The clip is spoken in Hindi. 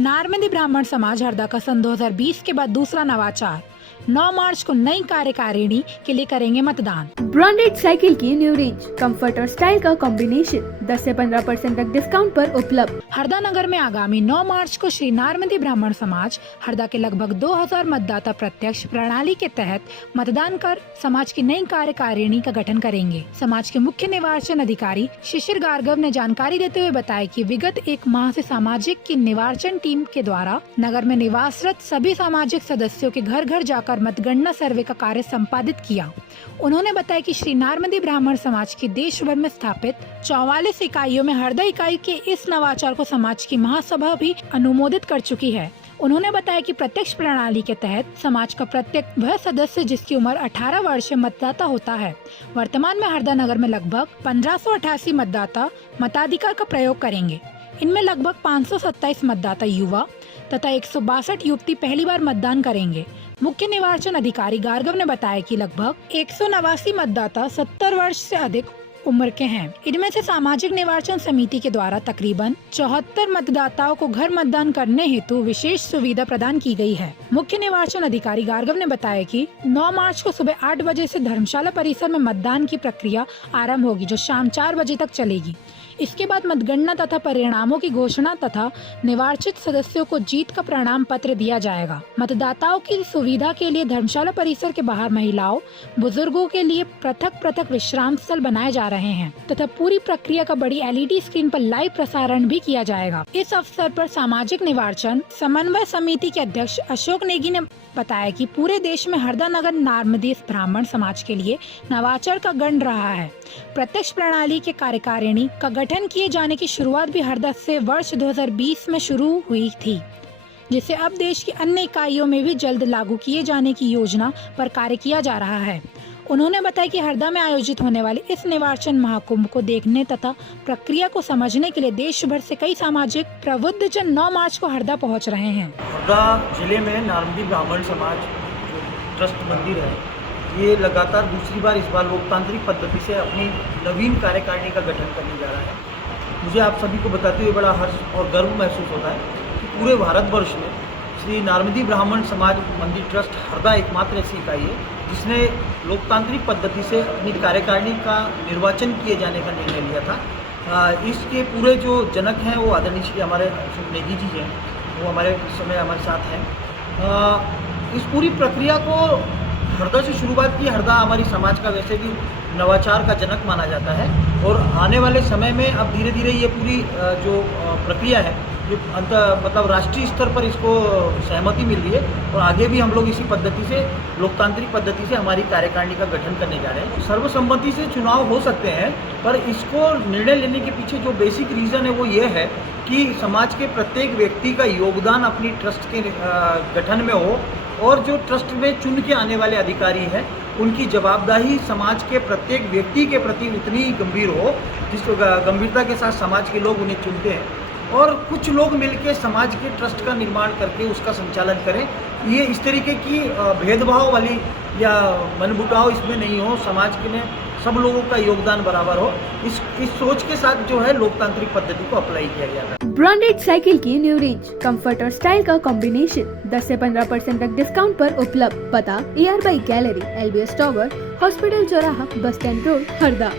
नारमदी ब्राह्मण समाज हरदा का सन 2020 के बाद दूसरा नवाचार। 9 मार्च को नई कार्यकारिणी के लिए करेंगे मतदान। ब्रांडेड साइकिल की न्यू रेंज, कंफर्ट और स्टाइल का कॉम्बिनेशन 10 से 15% तक डिस्काउंट पर उपलब्ध। हरदा नगर में आगामी 9 मार्च को श्री नारमदी ब्राह्मण समाज हरदा के लगभग 2000 मतदाता प्रत्यक्ष प्रणाली के तहत मतदान कर समाज की नई कार्यकारिणी का गठन करेंगे। समाज के मुख्य निर्वाचन अधिकारी शिशिर गार्गव ने जानकारी देते हुए बताया कि विगत एक माह से सामाजिक की निर्वाचन टीम के द्वारा नगर में निवासरत सभी सामाजिक सदस्यों के घर घर जाकर मतगणना सर्वे का कार्य संपादित किया। उन्होंने बताया कि श्री नारमदी ब्राह्मण समाज की देश भर में स्थापित 44 इकाइयों में हरदा इकाई के इस नवाचार को समाज की महासभा भी अनुमोदित कर चुकी है। उन्होंने बताया कि प्रत्यक्ष प्रणाली के तहत समाज का प्रत्येक वह सदस्य जिसकी उम्र 18 वर्ष मतदाता होता है। वर्तमान में हरदा नगर में लगभग 1588 मतदाता मताधिकार का प्रयोग करेंगे। इनमें लगभग 527 मतदाता युवा तथा 162 युवती पहली बार मतदान करेंगे। मुख्य निर्वाचन अधिकारी गार्गव ने बताया कि लगभग 189 मतदाता 70 वर्ष से अधिक उम्र के हैं। इनमें से सामाजिक निर्वाचन समिति के द्वारा तकरीबन 74 मतदाताओं को घर मतदान करने हेतु विशेष सुविधा प्रदान की गई है। मुख्य निर्वाचन अधिकारी गार्गव ने बताया कि 9 मार्च को सुबह 8 बजे से धर्मशाला परिसर में मतदान की प्रक्रिया आरंभ होगी, जो शाम 4 बजे तक चलेगी। इसके बाद मतगणना तथा परिणामों की घोषणा तथा निर्वाचित सदस्यों को जीत का प्रमाण पत्र दिया जाएगा। मतदाताओं की सुविधा के लिए धर्मशाला परिसर के बाहर महिलाओं, बुजुर्गों के लिए पृथक विश्राम स्थल बनाए जा रहे हैं तथा पूरी प्रक्रिया का बड़ी LED स्क्रीन पर लाइव प्रसारण भी किया जाएगा। इस अवसर पर सामाजिक निर्वाचन समन्वय समिति के अध्यक्ष अशोक नेगी ने बताया कि पूरे देश में हरदा नगर नारमदी ब्राह्मण समाज के लिए नवाचार का गण रहा है। प्रत्यक्ष प्रणाली के कार्यकारिणी का गठन किए जाने की शुरुआत भी हरदा से वर्ष 2020 में शुरू हुई थी, जिसे अब देश की अन्य इकाइयों में भी जल्द लागू किए जाने की योजना पर कार्य किया जा रहा है। उन्होंने बताया कि हरदा में आयोजित होने वाले इस निर्वाचन महाकुंभ को देखने तथा प्रक्रिया को समझने के लिए देश भर से कई सामाजिक प्रबुद्ध जन 9 मार्च को हरदा पहुंच रहे हैं। हरदा जिले में नारमदी ब्राह्मण समाज ट्रस्ट मंदिर है, ये लगातार दूसरी बार इस बार लोकतांत्रिक पद्धति से अपनी नवीन कार्यकारिणी का गठन करने जा रहा है। मुझे आप सभी को बताते हुए बड़ा हर्ष और गर्व महसूस होता है कि पूरे भारतवर्ष में श्री नारमदी ब्राह्मण समाज मंदिर ट्रस्ट हरदा एकमात्र ऐसी इकाई है जिसने लोकतांत्रिक पद्धति से अपनी कार्यकारिणी का निर्वाचन किए जाने का निर्णय लिया था। इसके पूरे जो जनक हैं वो आदरणीय श्री हमारे अशोक नेगी जी हैं, वो हमारे समय हमारे साथ हैं। इस पूरी प्रक्रिया को हरदा से शुरुआत की। हरदा हमारी समाज का वैसे भी नवाचार का जनक माना जाता है और आने वाले समय में अब धीरे धीरे ये पूरी जो प्रक्रिया है ये मतलब राष्ट्रीय स्तर पर इसको सहमति मिल रही है और आगे भी हम लोग इसी पद्धति से लोकतांत्रिक पद्धति से हमारी कार्यकारिणी का गठन करने जा रहे हैं। सर्वसम्मति से चुनाव हो सकते हैं, पर इसको निर्णय लेने के पीछे जो बेसिक रीज़न है वो ये है कि समाज के प्रत्येक व्यक्ति का योगदान अपनी ट्रस्ट के गठन में हो और जो ट्रस्ट में चुन के आने वाले अधिकारी हैं उनकी जवाबदेही समाज के प्रत्येक व्यक्ति के प्रति उतनी ही गंभीर हो जिस गंभीरता के साथ समाज के लोग उन्हें चुनते हैं और कुछ लोग मिलकर समाज के ट्रस्ट का निर्माण करके उसका संचालन करें। ये इस तरीके की भेदभाव वाली या मनमुटाव इसमें नहीं हो, समाज के में सब लोगों का योगदान बराबर हो, इस सोच के साथ जो है लोकतांत्रिक पद्धति को अप्लाई किया गया है। ब्रांडेड साइकिल की न्यू रेंज, कंफर्ट और स्टाइल का कॉम्बिनेशन 10 से 15% तक डिस्काउंट पर उपलब्ध। पता AR by gallery, LBS tower, hospital चौराहा, बस स्टैंड रोड, हरदा।